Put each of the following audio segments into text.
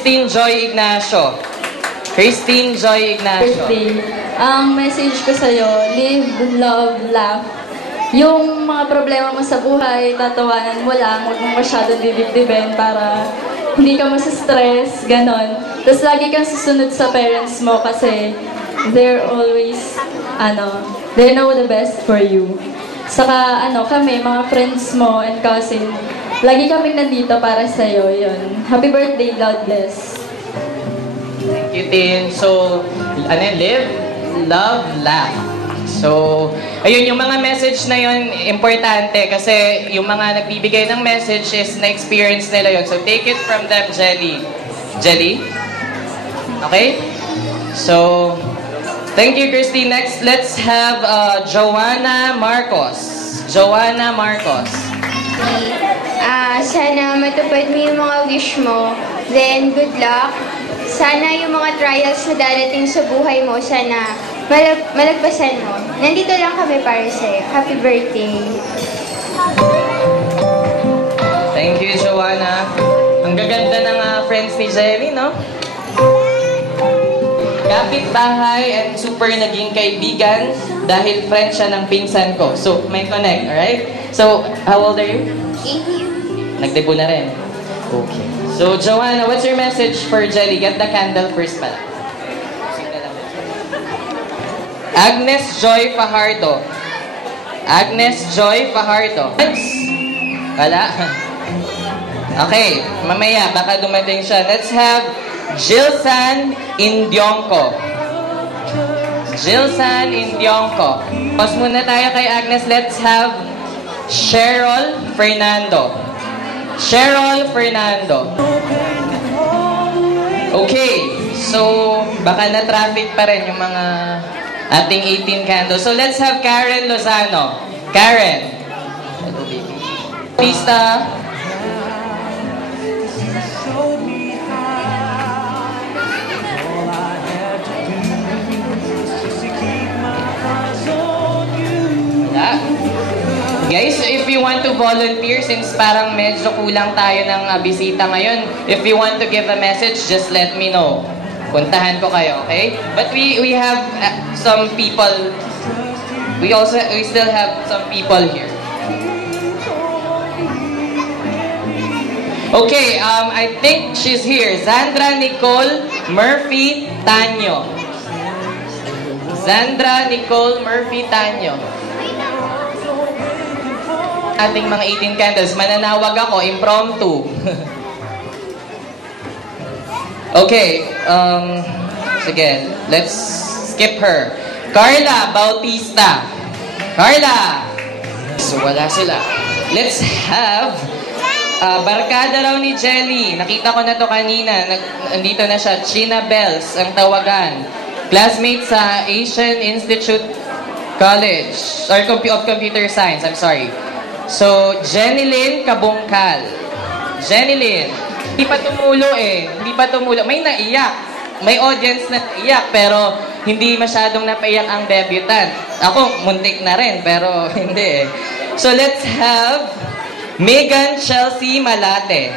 Christine Joy Ignacio. Christine Joy Ignacio. Birthday. Ang message ko sa'yo, live, love, laugh. Yung mga problema mo sa buhay, tatawanan mo lang, huwag mong masyadong dibdibin para hindi ka masa-stress, ganon. Tapos lagi kang susunod sa parents mo kasi they're always, they know the best for you. Saka, kami, mga friends mo and cousin, lagi kaming nandito para sa'yo, yun. Happy birthday, God bless. Thank you, Tin. So, live, love, laugh. So, ayun, yung mga message na yun, importante kasi yung mga nagbibigay ng message is na-experience nila yun. So, take it from them, Jelly. Jelly? Okay? So, thank you, Christy. Next, let's have Joanna Marcos. Joanna Marcos. Sana matupad mo yung mga wish mo. Then, good luck. Sana yung mga trials na darating sa buhay mo, sana malagpasan mo. Nandito lang kami para sa'yo. Happy birthday. Thank you, Joanna. Ang gaganda ng friends ni Jelly, no? Kapit-bahay and super naging kaibigan dahil friend siya ng pinsan ko. So, may connect, alright? So, how old are you? 8 Nagdebut na rin. Okay. So, Joanna, what's your message for Jelly? Get the candle first pala. Agnes Joy Fajardo. Agnes Joy Fajardo. Wala? Okay, mamaya, baka dumating siya. Let's have Jilsan Indionco. Jilsan Indionco. Pause muna tayo kay Agnes. Let's have Cheryl Fernando. Cheryl Fernando. Okay, so baka na-traffic pa rin yung mga ating 18 candles. So let's have Karen Lozano. Karen. Hello, baby. Pista. Guys, if you want to volunteer, since parang medyo kulang tayo ng bisita ngayon, if you want to give a message, just let me know. Puntahan ko kayo, okay? But we have some people, we still have some people here. Okay, I think she's here. Zandra Nicole Murphy Tanyo. Zandra Nicole Murphy Tanyo. Ating mga 18 candles, mananawag ako, impromptu. Okay, sige, let's skip her. Carla Bautista. Carla! So, wala sila. Let's have barkada raw ni Jelly. Nakita ko na to kanina. Nandito na siya. China Bells, ang tawagan. Classmate sa Asian Institute College, or of Computer Science, I'm sorry. So, Jenilyn Kabungkal. Jenilyn, hindi pa tumulo eh. Hindi pa tumulo. May naiyak. May audience na naiyak, pero hindi masyadong napaiyak ang debutant. Ako, muntik na rin, pero hindi eh. So, let's have Megan Chelsea Malate.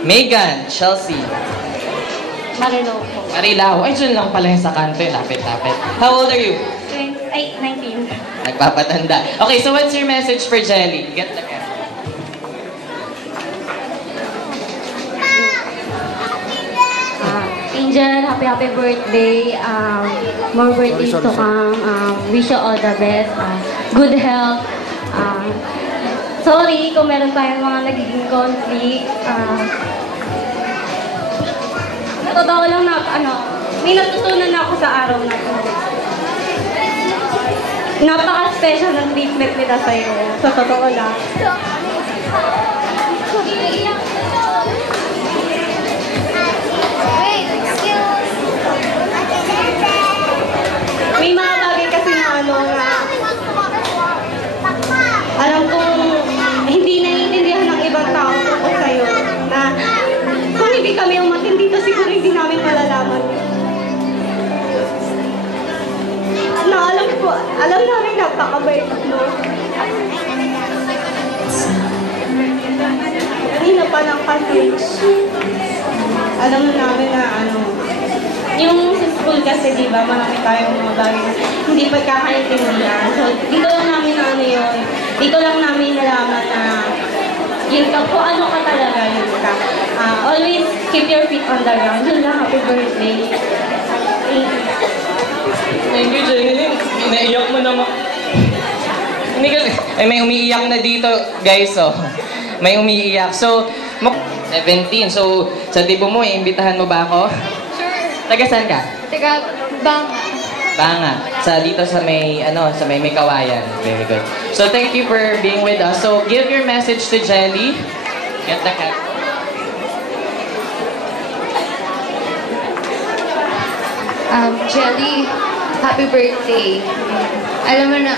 Megan Chelsea. Marilao po. Marilao. Ay, dyan lang pala yung sa kanto. Lapit-lapit. How old are you? 19. Nagpapatanda. Okay, so what's your message for Jelly? Get the camera. Angel, happy birthday. More birthdays to come. Wish you all the best. Good health. Sorry kung meron tayong mga nagiging conflict. Totoo lang na, may natutunan na ako sa araw na to. Napaka-special ng treatment nila sa'yo. Sa totoo lang. May mga bagay kasi na alam kong hindi naiintindihan ng ibang tao tungkol sa'yo. Na kung hindi kami umatin dito, siguro hindi namin malalaman. Alam namin napakabait mo. Hindi na pa ng passage. alam na namin na yung sa school kasi, di ba, marami tayong mga bagay na hindi pagkakaintindihan. So, dito lang namin na yun. Dito lang namin nalaman na yun ka po, ano ka talaga, yun ka. Always keep your feet on the ground. Yun lang, happy birthday. Thank you. Thank you, Jenny. Inaiyak mo naman. Hindi kasi, may umiiyak na dito, guys, oh. May umiiyak. So, 17. So, sa tibo mo, iimbitahan mo ba ako? Sure. Taga saan ka? Taga Banga. Banga. Dito sa may kawayan. Very good. So, thank you for being with us. So, give your message to Jelly. Get the cat. Jelly, happy birthday. Alam mo na,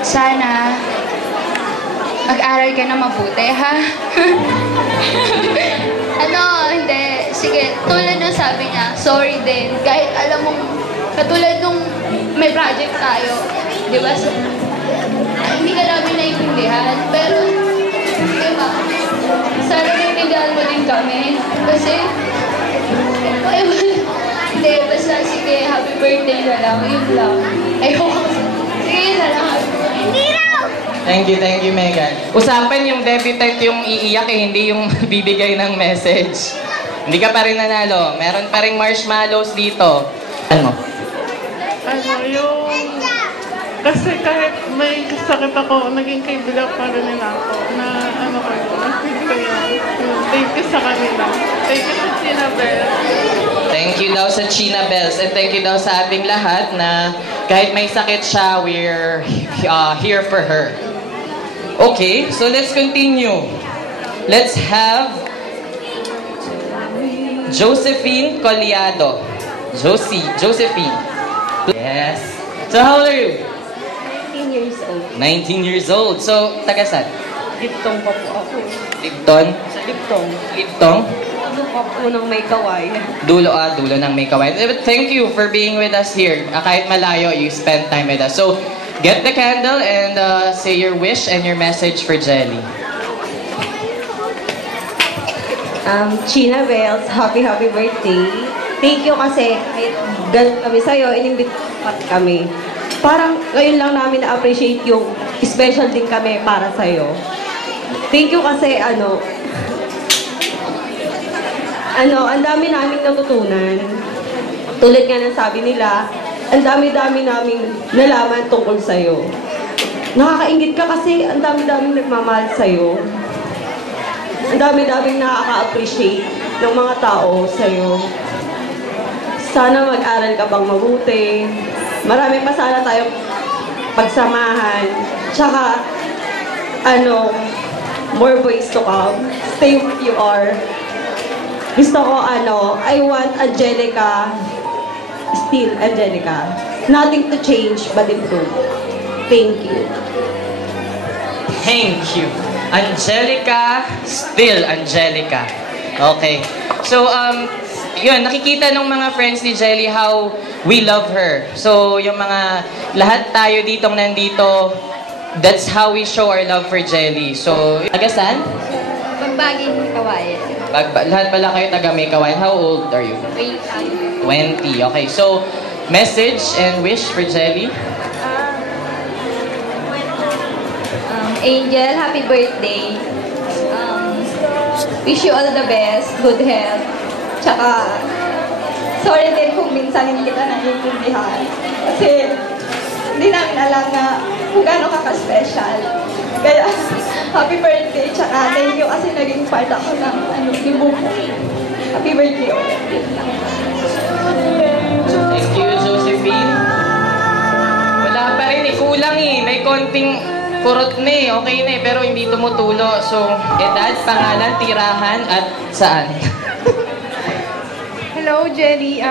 sana mag-aral ka na mabuti, ha? Hindi. Sige, tulad ng sabi niya, sorry din. Kahit alam mong, katulad nung may project tayo, di ba? Hindi ka namin naiintindihan. Pero, di ba? Sana naiintindihan mo din kami. Kasi, hindi, basta sige, happy birthday na lang. Yun lang. Ayoko. Sige na lang. Hindi raw! Thank you, Megan. Usapan yung debutant yung iiyak hindi yung bibigay ng message. Hindi ka pa rin nanalo. Meron pa rin marshmallows dito. Ano? Kasi kahit may sakit ako, naging kaibigan pa rin nila ako na na-feel ko yan. Thank you sa kanila. Thank you sa China Bell. Thank you daw sa China Bells and thank you daw sa ating lahat na kahit may sakit siya, we're here for her. Okay, so let's continue. Let's have Josephine Coliado. Josephine. Yes. So how old are you? 19 years old. 19 years old. So, taga saan? Liptong pa po ako. Lipton? Sa Liptong. Liptong? Ano pa po ng may kaway? Dulo ng may kawain. Thank you for being with us here. Kahit malayo, you spend time with us. So, get the candle and say your wish and your message for Jelly. China Bells, happy birthday. Thank you kasi kahit ganun kami sa'yo, inimbit kami. Parang ngayon lang namin na-appreciate yung special din kami para sa'yo. Thank you kasi ang dami naming natutunan. Tulad nga ng sabi nila, ang dami-dami naming nalaman tungkol sa'yo. Nakakaingit ka kasi ang dami-daming nagmamahal sa'yo. Ang dami-daming nakaka-appreciate ng mga tao sa'yo. Sana mag-aral ka pang mabuti. Marami pa sana tayong pagsamahan. Tsaka, more ways to come. Stay where you are. Gusto ko, I want Angelica, still Angelica. Nothing to change but improve. Thank you. Thank you. Angelica, still Angelica. Okay. So, yun, nakikita ng mga friends ni Jelly how we love her. So, yung mga, lahat tayo ditong nandito, that's how we show our love for Jelly. So, taga saan? Pagbaging kawayan. Lahat pala kayo taga May Kawayan. How old are you? 20. Okay. So, message and wish for Jelly? Angel, happy birthday. Wish you all the best, good health. Tsaka, sorry din kung minsan hindi kita naiintindihan. Kasi, hindi namin alam na kung gaano ka ka-special. Kaya, happy birthday, tsaka thank you kasi naging part ako ng yung buko. Happy birthday ulit. Thank you, Josephine. Wala pa rin kulang may konting kurot na okay na pero hindi tumutulo. So, edad, pangalan, tirahan, at saan? Hello, Jelly.